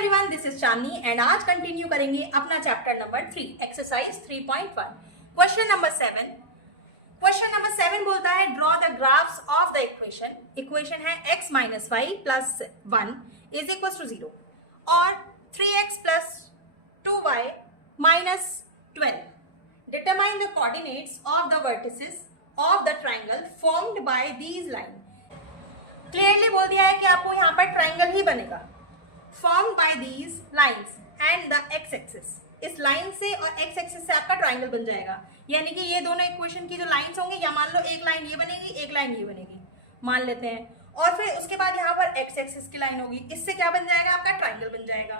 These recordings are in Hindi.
Everyone, this is Chandni and आज कंटिन्यू करेंगे अपना chapter number 3 exercise 3.1 question number 7। Question number 7 बोलता है draw the graphs of the equation. Equation है x minus y plus 1 is equal to 0 और 3x plus 2y minus 12। Determine the coordinates of the vertices of the triangle formed by these line. Clearly बोल दिया है कि आपको यहाँ पर ट्राइंगल ही बनेगा formed by these lines and the x axis। इस लाइन से और x एक्सिस से आपका ट्राइंगल बन जाएगा, यानी कि ये दोनों इक्वेशन की जो लाइंस होंगे, या मान लो एक लाइन ये बनेगी एक लाइन ये बनेगी मान लेते हैं, और फिर उसके बाद यहाँ पर x एक्सिस की लाइन होगी, इससे क्या बन जाएगा आपका ट्राइंगल बन जाएगा।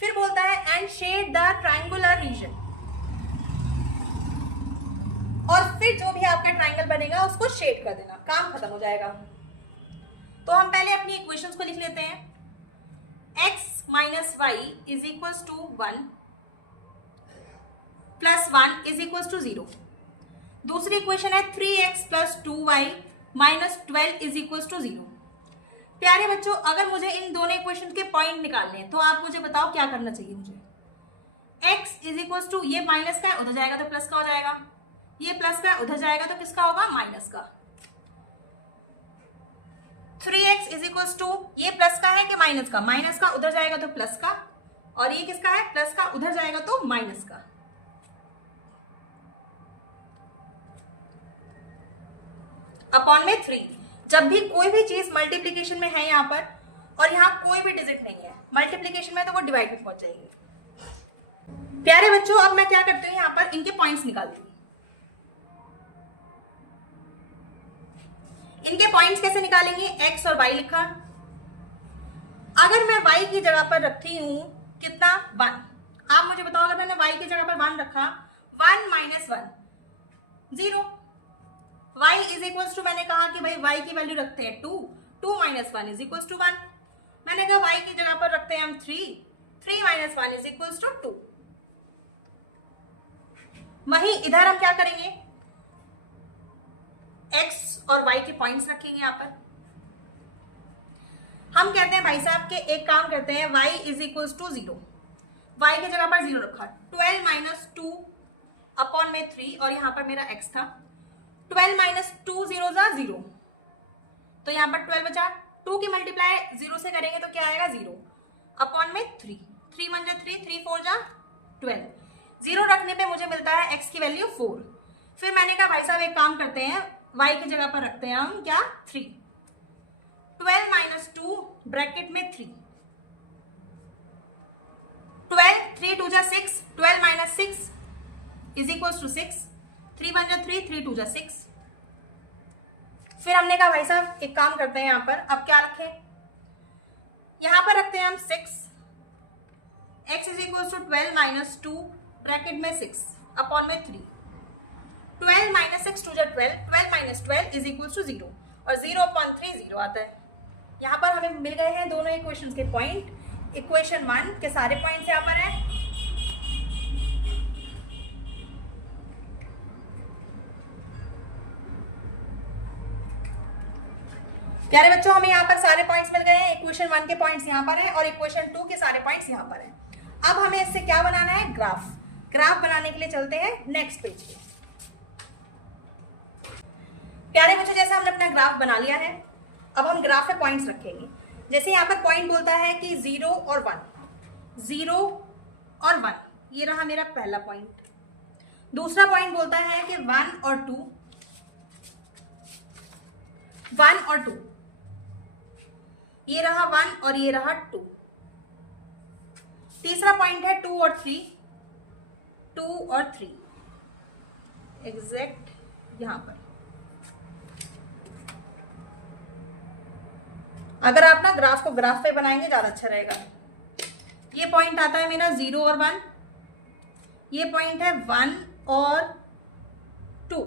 फिर बोलता है and shade the triangular region, और फिर जो भी आपका ट्राइंगल बनेगा उसको शेड कर देना, काम खत्म हो जाएगा। तो हम पहले अपनी इक्वेशंस को लिख लेते हैं। x minus y is equal to 1 plus 1 is equal to 0। दूसरी इक्वेशन है 3x plus 2y minus 12 is equal to 0। प्यारे बच्चों, अगर मुझे इन दोनों इक्वेशन के पॉइंट निकालने हैं तो आप मुझे बताओ क्या करना चाहिए मुझे। x इज इक्वल टू, ये माइनस का है उधर जाएगा तो प्लस का हो जाएगा, ये प्लस का है उधर जाएगा तो किसका होगा माइनस का। 3x इज इक्वल टू, ये प्लस का है कि माइनस का, माइनस का उधर जाएगा तो प्लस का, और ये किसका है प्लस का उधर जाएगा तो माइनस का। अपॉन में 3। जब भी कोई भी चीज मल्टीप्लीकेशन में है यहाँ पर और यहाँ कोई भी डिजिट नहीं है, मल्टीप्लीकेशन में तो वो डिवाइड में पहुंच जाएगी। प्यारे बच्चों, अब मैं क्या करती हूँ, यहाँ पर इनके पॉइंट्स निकालती हूँ। इनके पॉइंट्स कैसे निकालेंगे, x और y लिखा। अगर मैं y की जगह पर रखती हूं कितना 1, आप मुझे बताओ अगर मैंने y की जगह पर 1 रखा, 1 minus 1 0। y is equal to, मैंने कहा कि भाई y की वैल्यू रखते हैं 2, 2 माइनस 1 इज इक्वल टू 1। मैंने कहा y की जगह पर रखते हैं हम 3, 3 माइनस 1 इज इक्वल टू 2। वहीं इधर हम क्या करेंगे, x और y के पॉइंट्स रखेंगे यहाँ पर। हम कहते हैं भाई साहब के एक काम करते हैं, y is equal to 0, y की जगह पर 0 रखा, 12 माइनस 2 अपॉन में 3, और यहाँ पर मेरा x था 12 माइनस 2 0 जा 0, तो यहाँ पर 12 बचा। 2 की मल्टीप्लाई 0 से करेंगे तो क्या आएगा 0 अपॉन में 3, 3 1 जा 3, 3 4 जा 12। 0 रखने पे मुझे मिलता है x की वैल्यू 4। फिर मैंने कहा भाई साहब एक काम करते हैं, y की जगह पर रखते हैं हम क्या 3, 12 माइनस 2 ब्रैकेट में 3, 12 3 2 जा 6, 12 माइनस 6 इज इक्वल टू 6, 3 1 जा 3, 3 2 जा 6। फिर हमने कहा भाई साहब एक काम करते हैं, यहाँ पर अब क्या रखें, यहाँ पर रखते हैं हम 6, x is equal to 12 minus 2 bracket में 6 अपॉन में 3, 12 माइनस 6 2 जा 12, 12 माइनस 12 इज इक्वल टू 0, और 0 अपॉन 3 0 आता है। यहाँ पर हमें मिल गए हैं दोनों इक्वेशंस के पॉइंट। इक्वेशन 1 के सारे पॉइंट्स यहाँ पर हैं। प्यारे बच्चों, हमें यहाँ पर सारे पॉइंट्स मिल गए हैं। इक्वेशन 1 के पॉइंट्स यहाँ पर हैं और इक्वेशन 2 के सारे पॉइंट्स यहाँ पर हैं। अब हमें इससे क्या बनाना है, ग्राफ। ग्राफ बनाने के लिए चलते हैं नेक्स्ट पेज पे। प्यारे बच्चों, जैसे हमने अपना ग्राफ बना लिया है, अब हम ग्राफ पे पॉइंट्स रखेंगे। जैसे यहाँ पर पॉइंट बोलता है कि 0 और 1, 0 और 1, ये रहा मेरा पहला पॉइंट। दूसरा पॉइंट बोलता है कि 1 और 2, 1 और 2, ये रहा 1 और ये रहा 2। तीसरा पॉइंट है 2 और 3, 2 और 3 एग्जैक्ट यहां पर। अगर आप ना ग्राफ को ग्राफ पे बनाएंगे ज्यादा अच्छा रहेगा। ये पॉइंट आता है मेरा 0 और 1, ये पॉइंट है 1 और 2,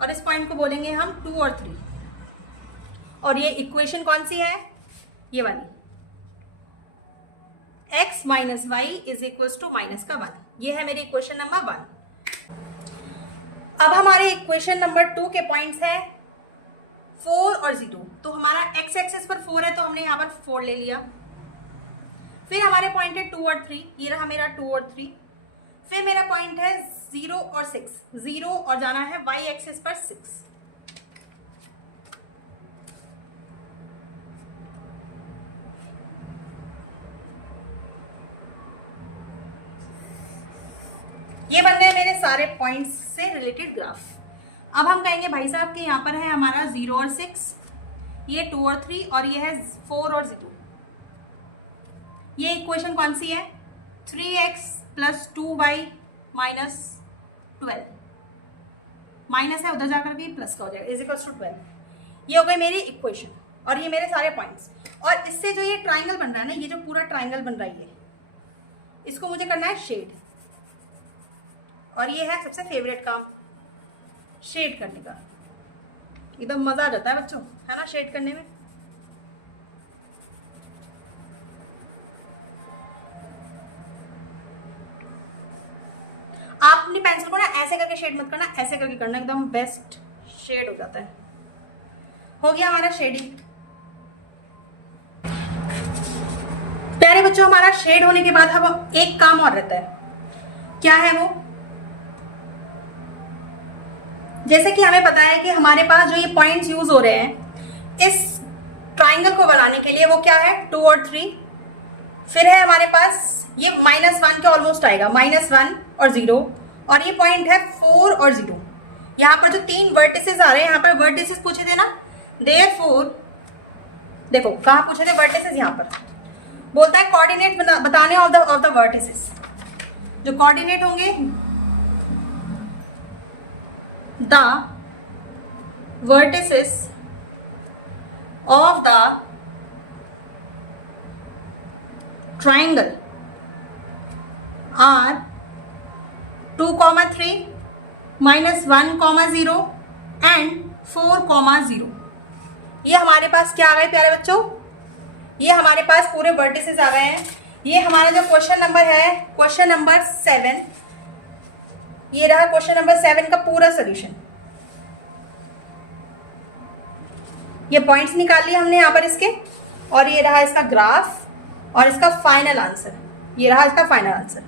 और इस पॉइंट को बोलेंगे हम 2 और 3। और ये इक्वेशन कौन सी है, ये वाली, x minus y is equal to minus का 1, ये है मेरी इक्वेशन नंबर 1। अब हमारे इक्वेशन नंबर 2 के पॉइंट्स है 4 और 0। तो हमारा x एक्सिस पर 4 है तो हमने यहाँ पर 4 ले लिया। फिर हमारे हमारे पॉइंट है 2 और 3, ये रहा मेरा 2 और 3। फिर मेरा पॉइंट है 0 और 6, 0 और जाना है y एक्सिस पर 6। ये बन गए मेरे सारे पॉइंट्स से रिलेटेड ग्राफ। अब हम कहेंगे भाई साहब कि यहाँ पर है हमारा 0 और 6, ये 2 और 3 और ये है 4 और 0। ये इक्वेशन कौन सी है? 3x + 2y - 12, माइनस है उधर जाकर भी प्लस का हो जाएगा, इज = 12। ये हो गई मेरी इक्वेशन और ये मेरे सारे पॉइंट्स। और इससे जो ये ट्राइंगल बन रहा है ना, ये जो पूरा ट्राइंगल बन रहा है, इसको मुझे करना है शेड। और ये है सबसे फेवरेट काम, शेड करने का। एकदम मजा आ जाता है बच्चों, है ना, शेड करने में। आप अपनी पेंसिल को ना ऐसे करके शेड मत करना, ऐसे करके करना, एकदम बेस्ट शेड हो जाता है। हो गया हमारा शेडिंग। प्यारे बच्चों, हमारा शेड होने के बाद हम एक काम और रहता है। क्या है वो? जैसे कि हमें पता है कि हमारे पास जो ये पॉइंट्स यूज हो रहे हैं इस ट्राइंगल को बनाने के लिए, वो क्या है? 2 और 3। फिर है हमारे पास ये -1 के ऑलमोस्ट आएगा, -1 और 0। और ये पॉइंट है 4 और 0। यहाँ पर जो 3 वर्टिसेस आ रहे हैं, यहाँ पर वर्टिसेस पूछे थे ना, देयरफॉर देखो कहाँ पूछे थे वर्टिसेस। यहाँ पर बोलता है कोऑर्डिनेट बताने ऑफ द वर्टिसेस। जो कोऑर्डिनेट होंगे, the vertices of the triangle are 2, 3, -1, 0 and 4, 0। ये हमारे पास क्या आ गए प्यारे बच्चों? ये हमारे पास पूरे वर्टिसेस आ गए हैं। ये हमारा जो क्वेश्चन नंबर है, क्वेश्चन नंबर 7, ये रहा क्वेश्चन नंबर 7 का पूरा सोल्यूशन। ये पॉइंट्स निकाल लिए हमने यहाँ पर इसके, और ये रहा इसका ग्राफ और इसका फाइनल आंसर। ये रहा इसका final answer.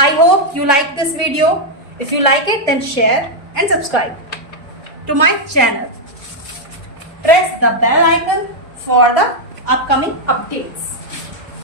I hope you like this video. If you like it then share and subscribe to my channel. Press the bell icon for the upcoming updates.